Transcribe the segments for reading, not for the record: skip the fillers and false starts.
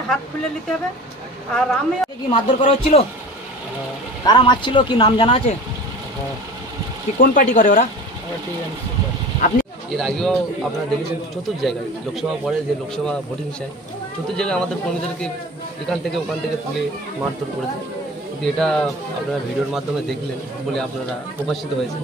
একটা হাত খুলে নিতে হবে। আর আমি কি মারধর করা হচ্ছিল? কারা মারছিল, কি নাম জানা আছে? কি কোন পার্টি করে ওরা? আপনি এর আগেও আপনারা দেখেছেন চতুর্থ জায়গায় লোকসভা পরে যে লোকসভা ভোটিং চায় চতুর্থ জায়গায় আমাদের কর্মীদেরকে এখান থেকে ওখান থেকে তুলে মারধর করেছে। কিন্তু এটা আপনারা ভিডিওর মাধ্যমে দেখলেন বলে আপনারা প্রকাশিত হয়েছে।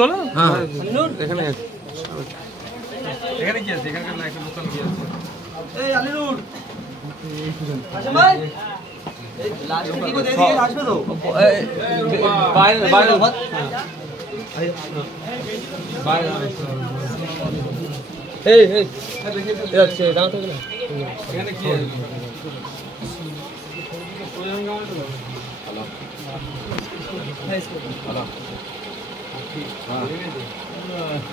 চলো এখানে এখানে কি আছে? এখানকার না একটা লোকাল কি আছে? এই আলিনুর আচ্ছা ভাই এই লাস্ট কি কো দেই আসবে তো বাইরে বাইরে মত বাইরে এই এই আচ্ছা দাও তো না এখানে কি আছে? হ্যালো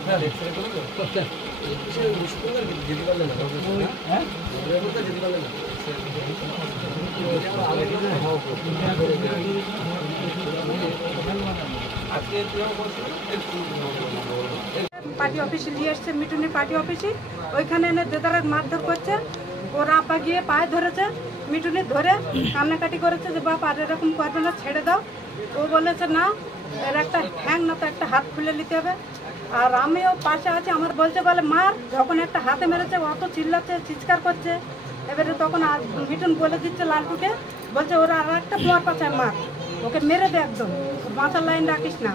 হ্যালো পার্টি অফিসে নিয়ে এসছে, মিটুনি পার্টি অফিসে, ওইখানে এনে দেদারে মারধর করছে। ওর আপা গিয়ে পায়ে ধরেছে, মিটুনি ধরে কান্নাকাটি করেছে যে বাপ আর এরকম করবে না, ছেড়ে দাও। ও বলেছে না, এর একটা হ্যাং না তো একটা হাত খুলে নিতে হবে। আর আমিও পাশে আছি, আমার বলছে বলে মার, যখন একটা হাতে মেরেছে অত চিল্লাচ্ছে চিৎকার করছে। এবারে তখন মিটুন বলে দিচ্ছে লালটুকে, বলছে ওরা আর একটা তোমার পাশে মার, ওকে মেরে দে একদম, বাঁচার লাইন রাখিস না,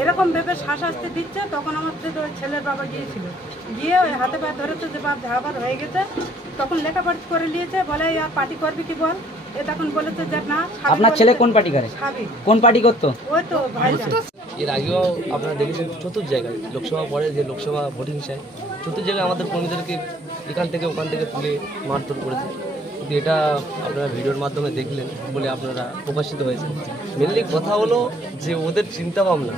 এরকম ভেবে শাসাস্তি দিচ্ছে। তখন আমার ওই ছেলের বাবা গিয়েছিল, গিয়ে ওই হাতে পায়ে ধরেছে যে বাপ আবার হয়ে গেছে। তখন লেখাপড়া করে নিয়েছে, বলে আর পার্টি করবি কি বল। এ তখন বলেছে যে না। আপনার ছেলে কোন পার্টি করে? কোন পার্টি করতো? ওই তো ভাই। এর আগেও আপনারা দেখেছেন চতুর্থ জায়গায় লোকসভা পরে যে লোকসভা ভোটিং চায় চতুর্থ জায়গায় আমাদের কর্মীদেরকে এখান থেকে ওখান থেকে তুলে মারধর করেছে। কিন্তু এটা আপনারা ভিডিওর মাধ্যমে দেখলেন বলে আপনারা প্রকাশিত হয়েছে। মেনলি কথা হলো যে ওদের চিন্তাভাবনা,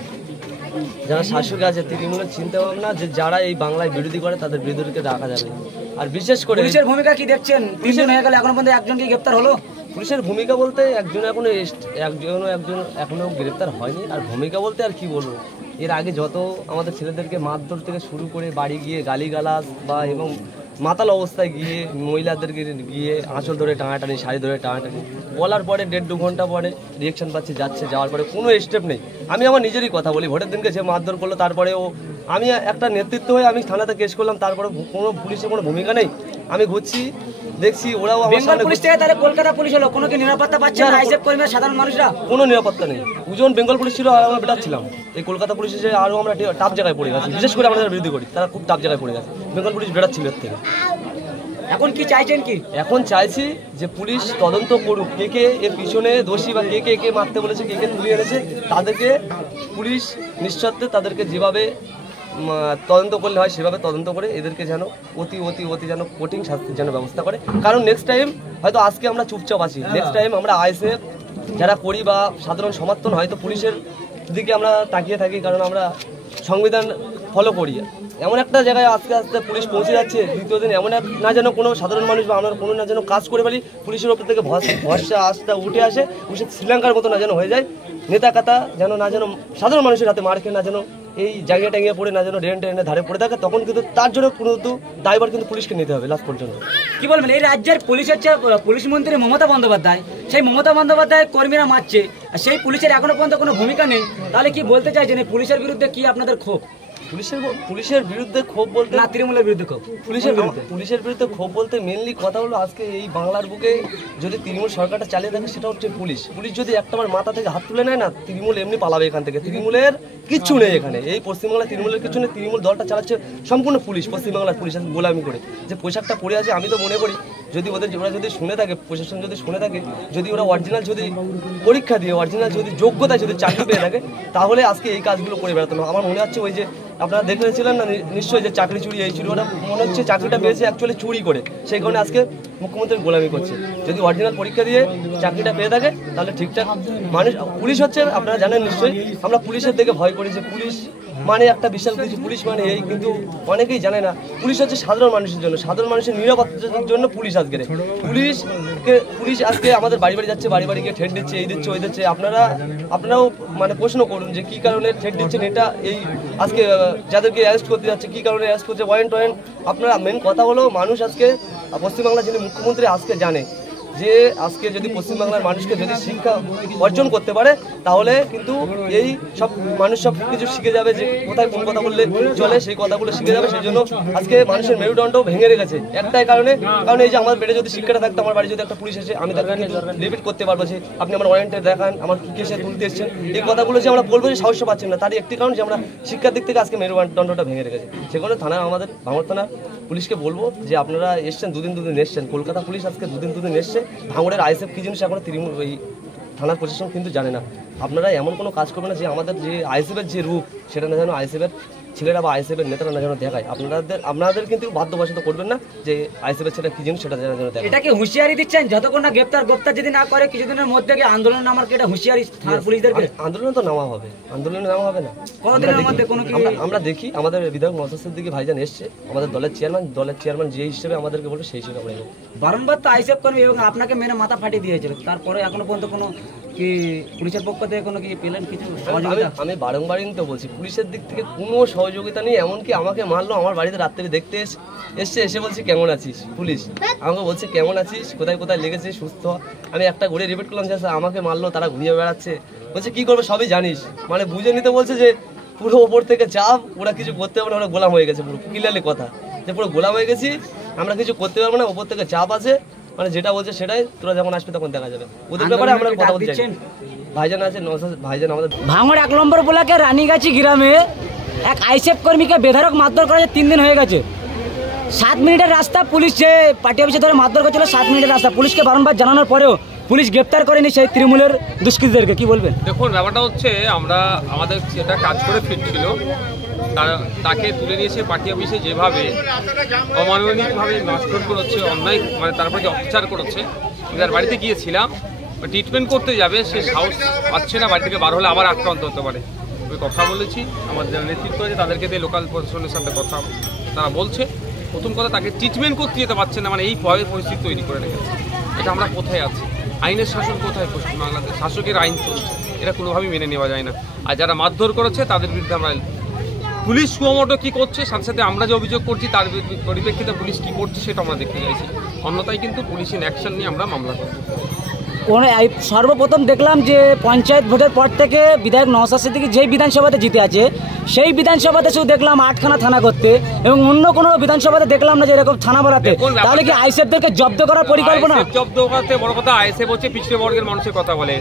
যারা শাসকে আছে তৃণমূলের চিন্তাভাবনা যে যারা এই বাংলায় বিরোধী করে তাদের বিরোধীকে রাখা যাবে। আর বিশেষ করে পুলিশের ভূমিকা কি দেখছেন? 3 দিন হয়ে গেল, এখনো পর্যন্ত একজন কি গ্রেফতার হলো? পুলিশের ভূমিকা বলতে একজন এখনো গ্রেফতার হয়নি। আর ভূমিকা বলতে আর কি বলবো, এর আগে যত আমাদের ছেলেদেরকে মারধর থেকে শুরু করে বাড়ি গিয়ে গালিগালাজ বা এবং মাতাল অবস্থায় গিয়ে মহিলাদেরকে গিয়ে আঁচল ধরে টানাটানি, শাড়ি ধরে টানাটানি, বলার পরে 1.5-2 ঘন্টা পরে রিয়েকশন পাচ্ছে, যাচ্ছে, যাওয়ার পরে কোনো স্টেপ নেই। আমি আমার নিজেরই কথা বলি, ভোটের দিনকে যে মারধর করলো, তারপরে আমি একটা নেতৃত্ব হয়ে আমি থানাতে কেস করলাম, তারপরে কোনো পুলিশের কোনো ভূমিকা নেই। আমি ঘুরছি দেখছি ওরাও বেঙ্গল পুলিশ থেকে তাহলে কলকাতা পুলিশ হলো, কোনো কি নিরাপত্তা পাচ্ছে না? আইএসএফ কর্মীরা, সাধারণ মানুষরা কোনো নিরাপত্তা নেই। দুজন বেঙ্গল পুলিশ ছিল আর আমরা বেটাচ্ছিলাম। এই কলকাতা পুলিশ এসে আরও আমরা টাপ জায়গায় পড়ে গেছি, বিশেষ করে আমাদের বিরোধী করি, তারা খুব টাপ জায়গায় পড়ে গেছে। বেঙ্গল পুলিশ বেটাচ্ছিল এর থেকে। এখন কি চাইছেন? কি এখন চাইছি যে পুলিশ তদন্ত করুক, কে কে এর পিছনে দোষী বা কে কে মারতে বলেছে, কে কে তুলে এনেছে, তাদেরকে পুলিশ নিঃশর্তে তাদেরকে যেভাবে তদন্ত করলে হয় সেভাবে তদন্ত করে এদেরকে যেন অতি অতি অতি যেন কঠিন শাস্তির যেন ব্যবস্থা করে। কারণ নেক্সট টাইম হয়তো আজকে আমরা চুপচাপ আছি, নেক্সট টাইম আমরা আইএসএফ যারা করি বা সাধারণ সমর্থন হয়তো পুলিশের দিকে আমরা তাকিয়ে থাকি, কারণ আমরা সংবিধান ফলো করি। এমন একটা জায়গায় আস্তে আস্তে পুলিশ পৌঁছে যাচ্ছে, দ্বিতীয় দিন এমন এক না যেন কোনো সাধারণ মানুষ বা আমরা কোনো না যেন কাজ করে পারি, পুলিশের ওপর থেকে ভরসা আস্থা উঠে আসে, শ্রীলঙ্কার মতো না যেন হয়ে যায়। নেতা কাতা যেন না যেন সাধারণ মানুষের হাতে মার খেয়ে না যেন এই জায়গা টাঙ্গিয়ে পড়ে না যেন ড্রেনের ধারে পড়ে থাকে, তখন কিন্তু তার জন্য কিন্তু দায়ভার কিন্তু পুলিশকে নিতে হবে লাস্ট পর্যন্ত। কি বলবেন, এই রাজ্যের পুলিশ হচ্ছে পুলিশ মন্ত্রী মমতা বন্দ্যোপাধ্যায়, সেই মমতা বন্দ্যোপাধ্যায় কর্মীরা মারছে, আর সেই পুলিশের এখনো পর্যন্ত কোনো ভূমিকা নেই, তাহলে কি বলতে চাইছেন এই পুলিশের বিরুদ্ধে কি আপনাদের ক্ষোভ? পুলিশের বিরুদ্ধে ক্ষোভ বলতে না তৃণমূলের বিরুদ্ধে ক্ষোভ? পুলিশের বিরুদ্ধে ক্ষোভ বলতে মেনলি কথা হলো আজকে এই বাংলার বুকে যদি তৃণমূল সরকারটা চালিয়ে থাকে সেটা হচ্ছে পুলিশ যদি একটাবার মাথা থেকে হাত তুলে নেয় না, তৃণমূল এমনি পালাবে এখান থেকে। তৃণমূলের কিচ্ছু নেই এখানে, এই পশ্চিমবাংলায় তৃণমূলের কিছু নেই। তৃণমূল দলটা চালাচ্ছে সম্পূর্ণ পুলিশ, পশ্চিমবাংলার পুলিশ গোলামি করে। যে পোশাকটা পরে আছে, আমি তো মনে করি যদি ওরা যদি শুনে থাকে, প্রশাসন যদি শুনে থাকে, যদি ওরা অরিজিনাল যদি পরীক্ষা দিয়ে অরিজিনাল যদি যোগ্যতা যদি চাকরি পেয়ে থাকে, তাহলে আজকে এই কাজগুলো করে বেড়াতো না। আমার মনে হচ্ছে ওই যে আপনারা দেখেছিলেন না নিশ্চয়ই যে চাকরি চুরি এই চুরি, ওরা মনে হচ্ছে চাকরিটা পেয়েছে অ্যাকচুয়ালি চুরি করে, সেই কারণে আজকে মুখ্যমন্ত্রীর গোলামি করছে। যদি অরিজিনাল পরীক্ষা দিয়ে চাকরিটা পেয়ে থাকে তাহলে ঠিকঠাক মানুষ। পুলিশ হচ্ছে আপনারা জানেন নিশ্চয়ই, আমরা পুলিশের দিকে ভয় করি যে পুলিশ মানে একটা বিশাল কিছু, পুলিশ মানে এই, কিন্তু অনেকেই জানে না পুলিশ হচ্ছে সাধারণ মানুষের জন্য, সাধারণ মানুষের নিরাপত্তার জন্য পুলিশ আজকে। পুলিশ আজকে আমাদের বাড়ি বাড়ি যাচ্ছে, বাড়ি বাড়ি গিয়ে ঠেট দিচ্ছে, এই দিচ্ছে ওই দিচ্ছে। আপনারাও মানে প্রশ্ন করুন যে কী কারণে ঠেট দিচ্ছেন, এটা এই আজকে যাদেরকে অ্যারেস্ট করতে যাচ্ছে কী কারণে অ্যারেস্ট করছে, ওয়ারেন্ট। আপনারা মেন কথা হলো মানুষ আজকে পশ্চিমবাংলার যিনি মুখ্যমন্ত্রী আজকে জানে যে আজকে যদি পশ্চিমবাংলার মানুষকে যদি শিক্ষা অর্জন করতে পারে তাহলে কিন্তু এই সব মানুষ সব কিছু শিখে যাবে, যে কোথায় কোন কথা বললে চলে সেই কথাগুলো শিখে যাবে। সেই জন্য আজকে মানুষের মেরুদণ্ডও ভেঙে রেখেছে একটাই কারণে, কারণ এই যে আমার বেড়ে যদি শিক্ষাটা থাকতো, আমার বাড়ি যদি একটা পুলিশ এসে আমি তাকে রিপিট করতে পারবো যে আপনি আমার ওয়ারেন্টে দেখান, আমার কেসে তুলতে এসছেন, এই কথাগুলো যে আমরা বলবো যে সাহস পাচ্ছেন না, তারই একটি কারণ যে আমরা শিক্ষার দিক থেকে আজকে মেরুদণ্ডটা ভেঙে রেখেছে। সেখানে থানা আমাদের ভাঙড় থানা পুলিশকে বলবো যে আপনারা এসছেন দুদিন এসছেন, কলকাতা পুলিশ আজকে দুদিন এসছে, ভাঙড়ের আইএসএফ কি জিনিস এখনো তৃণমূল ওই থানার প্রশাসন কিন্তু জানে না। আপনারা এমন কোনো কাজ করবেন না যে আমাদের যে আইএসএফের যে রূপ সেটা না যেন আইএসএফের ছেলেরা বা আইএসএফের নেতারা না যেন দেখায়। আপনাদের কিন্তু বাধ্যবাসিত করবেন না যে আইএসএফের ছেলেরা কি জিনিস সেটা যেন দেখায়। এটাকে হুঁশিয়ারি দিচ্ছেন যতক্ষণ না গ্রেপ্তার যদি না করে কিছুদিনের মধ্যে আন্দোলন নামার কি এটা হুঁশিয়ারি থানার পুলিশদেরকে? আন্দোলন তো নামা হবে, আন্দোলনে নামা হবে না। আমরা দেখি আমাদের বিধায়ক নওশাদ সিদ্দিকী ভাইজান এসছে, আমাদের দলের চেয়ারম্যান যে হিসেবে আমাদেরকে বলবে সেই হিসেবে আমরা এগোবো। বারংবার তো আইএসএফ কর্মী এবং আপনাকে মেরে মাথা ফাটিয়ে দিয়েছিল, তারপরে এখনো পর্যন্ত কোনো কি পুলিশের পক্ষ থেকে কোনো কি পেলেন কিছু সহযোগিতা? আমি বারংবারই তো বলছি পুলিশের দিক থেকে কোনো সহযোগিতা নেই। এমনকি আমাকে মারলো, আমার বাড়িতে রাত্রে দেখতে এসে বলছে কেমন আছিস, পুলিশ আমাকে বলছে কেমন আছিস, কোথায় কোথায় লেগেছে, সুস্থ। আমি একটা ঘুরে রিপিট করলাম যে আমাকে মারলো, তারা ঘুরিয়ে বেড়াচ্ছে, বলছে কি করবে সবই জানিস, মানে বুঝে নিতে বলছে যে পুরো ওপর থেকে চাপ, ওরা কিছু করতে পারবে না, ওরা গোলাম হয়ে গেছে। পুরো ক্লিয়ারলি কথা যে পুরো গোলাম হয়ে গেছি, আমরা কিছু করতে পারবো না, ওপর থেকে চাপ আছে, মানে যেটা বলছে সেটাই, তোরা যখন আসবে তখন দেখা যাবে। ওদের ব্যাপারে আমরা কথা বলতে চাই। ভাইজান আছে ভাইজান আমাদের ভাঙড় 1 নম্বর ব্লকের রানীগাছি গ্রামে এক আইএসএফ কর্মীকে বেধড়ক মারধর করা 3 দিন হয়ে গেছে। 7 মিনিটের রাস্তা, পুলিশ যে পার্টি অফিসে ধরে মারধর করেছিল 7 মিনিটের রাস্তা, পুলিশকে বারংবার জানানোর পরেও পুলিশ গ্রেপ্তার করেনি সেই তৃণমূলের দুষ্কৃতীদেরকে। কি বলবেন? দেখুন ব্যাপারটা হচ্ছে আমাদের যেটা কাজ করে ফিরছিল তাকে তুলে নিয়েছে পার্টি অফিসে, যেভাবে অমানবিকভাবে মারধর করেছে, অন্যায় মানে তারপরে যে অত্যাচার করেছে। যার বাড়িতে গিয়েছিলাম ট্রিটমেন্ট করতে যাবে, সে সাহস পাচ্ছে না, বাড়ি থেকে বার হলে আবার আক্রান্ত হতে পারে। ওই কথা বলেছি, আমার যারা নেতৃত্ব আছে তাদেরকে দিয়ে লোকাল প্রশাসনের সাথে কথা তারা বলছে। প্রথম কথা, তাকে ট্রিটমেন্ট করতে যেতে পারছে না, মানে এই ভয়ের পরিস্থিতি তৈরি করে রেখেছে। এটা আমরা কোথায় আছি? আইনের শাসন কোথায়? পশ্চিমবাংলাতে শাসকের আইন চলছে, এটা কোনোভাবেই মেনে নেওয়া যায় না। আর যারা মারধর করেছে তাদের বিরুদ্ধে আমরা, পুলিশ সুমোটো কী করছে, সাথে সাথে আমরা যে অভিযোগ করছি তার পরিপ্রেক্ষিতে পুলিশ কী করছে সেটা আমরা দেখতে চাইছি। অন্যথায় কিন্তু পুলিশ ইন অ্যাকশন নিয়ে আমরা মামলা করব। সর্বপ্রথম দেখলাম যে পঞ্চায়েত ভোটের পর থেকে বিধায়ক নওশাদ সিদ্দিকী যেই বিধানসভাতে জিতে আছে সেই বিধানসভাতে শুধু দেখলাম 8খানা থানা করতে, এবং অন্য কোনো বিধানসভাতে দেখলাম না যে এরকম থানা বাড়াতে। তাহলে কি আইএসএফদেরকে জব্দ করার পরিকল্পনা? জব্দ করতে বড় কথা, আইএসএফ হচ্ছে পিছিয়ে বর্গের মানুষের কথা বলে,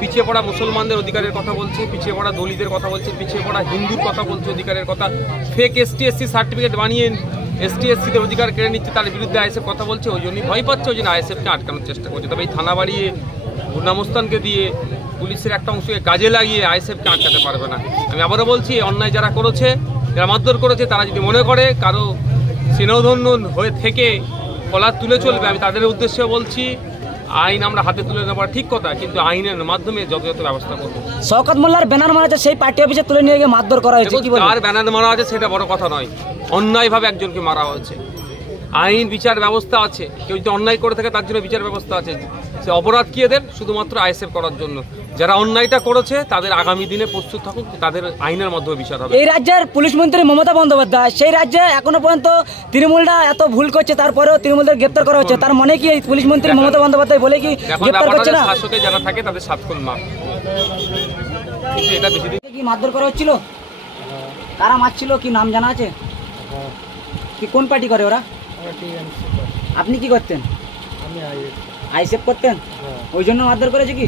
পিছিয়ে পড়া মুসলমানদের অধিকারের কথা বলছে, পিছিয়ে পড়া দলিতদের কথা বলছে, পিছিয়ে পড়া হিন্দুর কথা বলছে, অধিকারের কথা। ফেক ST/SC সার্টিফিকেট বানিয়ে ST/SCদের অধিকার কেড়ে নিচ্ছে, তার বিরুদ্ধে আইএসএফ কথা বলছে। ওই জন্যই ভয় পাচ্ছে, ওই জন্য আইএসএফকে আটকানোর চেষ্টা করছে। তবে এই থানা বাড়িয়ে গুণামস্থানকে দিয়ে পুলিশের একটা অংশকে কাজে লাগিয়ে আইএসএফকে আটকাতে পারবে না। আমি আবারও বলছি, অন্যায় যারা করেছে, যারা মারধর করেছে, তারা যদি মনে করে কারো স্নেহধন্য হয়ে থেকে কলার তুলে চলবে, আমি তাদের উদ্দেশ্যে বলছি আইন আমরা হাতে তুলে নেওয়ার ঠিক কথা, কিন্তু আইনের মাধ্যমে যথাযথ ব্যবস্থা করবো। শওকত মোল্লার ব্যানার মারা আছে, সেই পার্টি অফিসে তুলে নিয়ে গিয়ে মারধর করা হয়েছে। কার ব্যানার মারা আছে সেটা বড় কথা নয়, অন্যায়ভাবে একজনকে মারা হয়েছে। আইন বিচার ব্যবস্থা আছে, কেউ যদি অন্যায় করে থাকে তার জন্য বিচার ব্যবস্থা আছে। সে অপরাধ কি এদের? শুধুমাত্র আইএসএফ করার জন্য। যারা অন্যায়টা করেছে তাদের আগামী দিনে প্রস্তুত থাকুক, তাদের আইনের মাধ্যমে বিচার হবে। এই রাজ্যের পুলিশ মন্ত্রী মমতা বন্দ্যোপাধ্যায়, সেই রাজ্যে এখনো পর্যন্ত তৃণমূলরা এত ভুল করছে, তারপরেও তৃণমূলদের গ্রেপ্তার করা হচ্ছে। তার মানে কি এই পুলিশ মন্ত্রী মমতা বন্দ্যোপাধ্যায় বলে কি গ্রেপ্তার করছে না? শাসকে যারা থাকে তাদের 7 খুন মাপ। কিন্তু এটা বেশি দিন কি মারধর করা হচ্ছিল? কারা মারছিল, কি নাম জানা আছে? কি কোন পার্টি করে ওরা? আপনি কি করতেন? আইসেফ করতেন, ওই জন্য মারধর করেছে কি?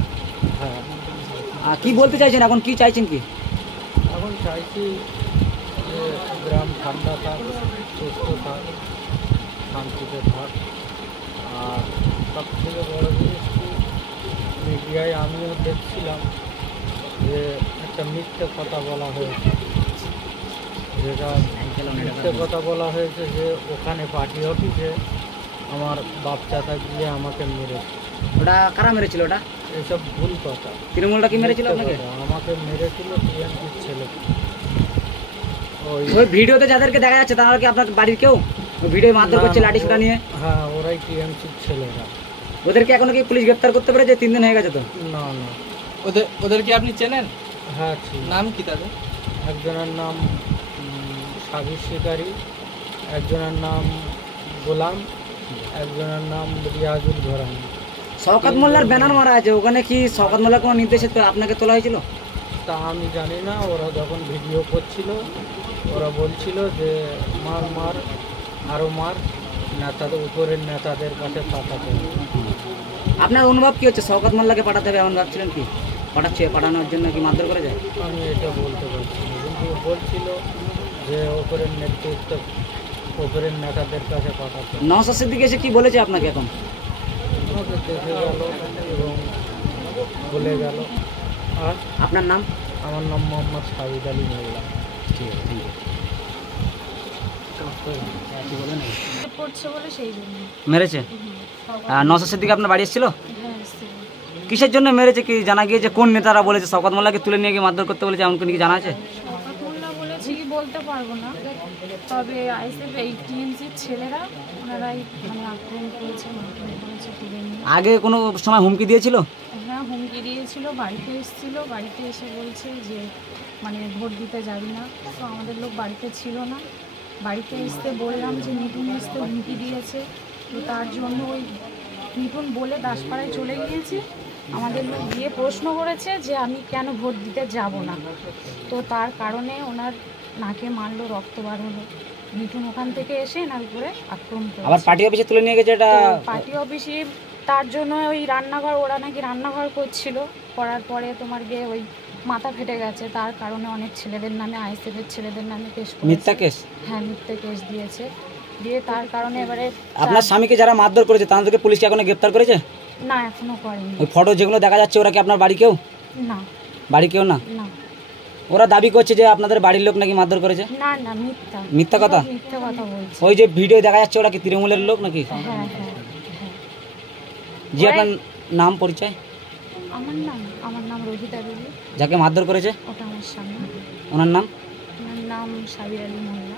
কি বলতে চাইছেন এখন, কি চাইছেন কি? এখন চাইছি যে গ্রাম ঠান্ডা থাক, সুস্থ থাক, শান্তিতে থাক। আর সব থেকে বড় জিনিস কি, মিডিয়ায় আমিও দেখছিলাম যে একটা মিথ্যে কথা বলা হয়েছে, যেটা মিথ্যে কথা বলা হয়েছে যে ওখানে পার্টি অফিসে আমার বাপ চাচা গিয়ে আমাকে মেরেছে। ওটা কারা মেরেছিল? ওটা এসব ভুল কথা। তৃণমূলটা কি মেরেছিল মিথ্যে আপনাকে? কথা। আমাকে মেরেছিল টিএমসির ছেলে। ওই ভিডিওতে যাদেরকে দেখা যাচ্ছে তারা কি আপনার বাড়ির কেউ? ওই ভিডিও মারধর করছে লাঠি ছোটা নিয়ে? হ্যাঁ, ওরাই টিএমসির ছেলেরা। ওদেরকে এখনো কি পুলিশ গ্রেপ্তার করতে পেরেছে? 3 দিন হয়ে গেছে তো। না না, ওদের কি আপনি চেনেন? হ্যাঁ ছিল। নাম কি তাদের? একজনের নাম সাবির শিকারি, একজনের নাম গোলাম, একজনের নাম রিয়াজুল ঘোরানি। শওকত মোল্লার ব্যানার মারা আছে, ওখানে কি শওকত মোল্লার কোনো নির্দেশে তো আপনাকে তোলা হয়েছিল? তা আমি জানি না। ওরা যখন ভিডিও করছিল ওরা বলছিল যে মার মার আরও মার, নেতাদের উপরের নেতাদের কাছে পাঠাতে হবে। আপনার অনুভব কি হচ্ছে? শওকত মোল্লাকে পাঠাতে হবে এমন ভাবছিলেন কি? পাঠানোর জন্য কি মারধর করে যায়? আমি এটা বলতে পারছি না, কিন্তু ও বলছিল যে ওপরের নেতৃত্ব, ওপরের নেতাদের কাছে পাঠাতে হবে। নওশাদ সিদ্দিকী এসে কি বলেছে আপনাকে এখন? আমাকে দেখে গেল এবং বলে গেল। আর আপনার নাম? আমার নাম মোহাম্মদ সাবিদ আলী মোল্লা। ঠিক আছে, করছে বলে সেই জন্য মেরেছে? নওশাদ সিদ্দিকী আপনার বাড়ি এসেছিল? হ্যাঁ এসেছিল। কিসের জন্য মেরেছে কি জানা গিয়েছে? কোন নেতারা বলেছে শওকত মোল্লাকে তুলে নিয়ে গিয়ে মারধর করতে বলেছে, এমন কোনো কি জানা আছে? শওকত মোল্লা বলেছে কি বলতে পারবো না, তবে আইএসএফ এই টিএমসির ছেলেরা ওনারাই মানে আক্রমণ করেছে, মারধর করেছে তুলে নিয়ে। আগে কোনো সময় হুমকি দিয়েছিল? হ্যাঁ হুমকি দিয়েছিল, বাড়িতে এসেছিল, বাড়িতে এসে বলছে যে মানে ভোট দিতে যাবি না। তো আমাদের লোক বাড়িতে ছিল না, বাড়িতে আসতে বললাম যে মিঠুন আসতে হুমকি দিয়েছে, তো তার জন্য ওই মিঠুন বলে দাসপাড়ায় চলে গিয়েছে। আমাদের লোক গিয়ে প্রশ্ন করেছে যে আমি কেন ভোট দিতে যাব না, তো তার কারণে ওনার নাকে মারলো, রক্ত বার হলো। মিঠুন ওখান থেকে এসে এনার উপরে আক্রমণ করে। আবার পার্টি অফিসে তুলে নিয়ে গেছে এটা? পার্টি অফিসে তার জন্য ওই রান্নাঘর, ওরা নাকি রান্নাঘর করছিল, করার পরে তোমার গিয়ে ওই মাথা ফেটে গেছে, তার কারণে অনেক ছেলেদের নামে, আইএসএফের ছেলেদের নামে কেস করেছে। মিথ্যা কেস? হ্যাঁ মিথ্যা কেস দিয়েছে, দিয়ে তার কারণে এবারে আপনার স্বামীকে যারা মারধর করেছে তাদেরকে পুলিশ কি এখনো গ্রেপ্তার করেছে? না এখনো করেনি। ওই ফটো যেগুলো দেখা যাচ্ছে ওরা কি আপনার বাড়ি কেউ? না বাড়ি কেউ না? না ওরা দাবি করছে যে আপনাদের বাড়ির লোক নাকি মারধর করেছে। না না, মিথ্যা মিথ্যা কথা? মিথ্যা কথা বলছে। ওই যে ভিডিও দেখা যাচ্ছে ওরা কি তৃণমূলের লোক নাকি? হ্যাঁ হ্যাঁ হ্যাঁ। জি, আপনার নাম পরিচয়? আমার নাম রোহিতা দেবী। যাকে মারধর করেছে ওটা আমার স্বামী। ওনার নাম? ওনার নাম সাবির আলী মোল্লা।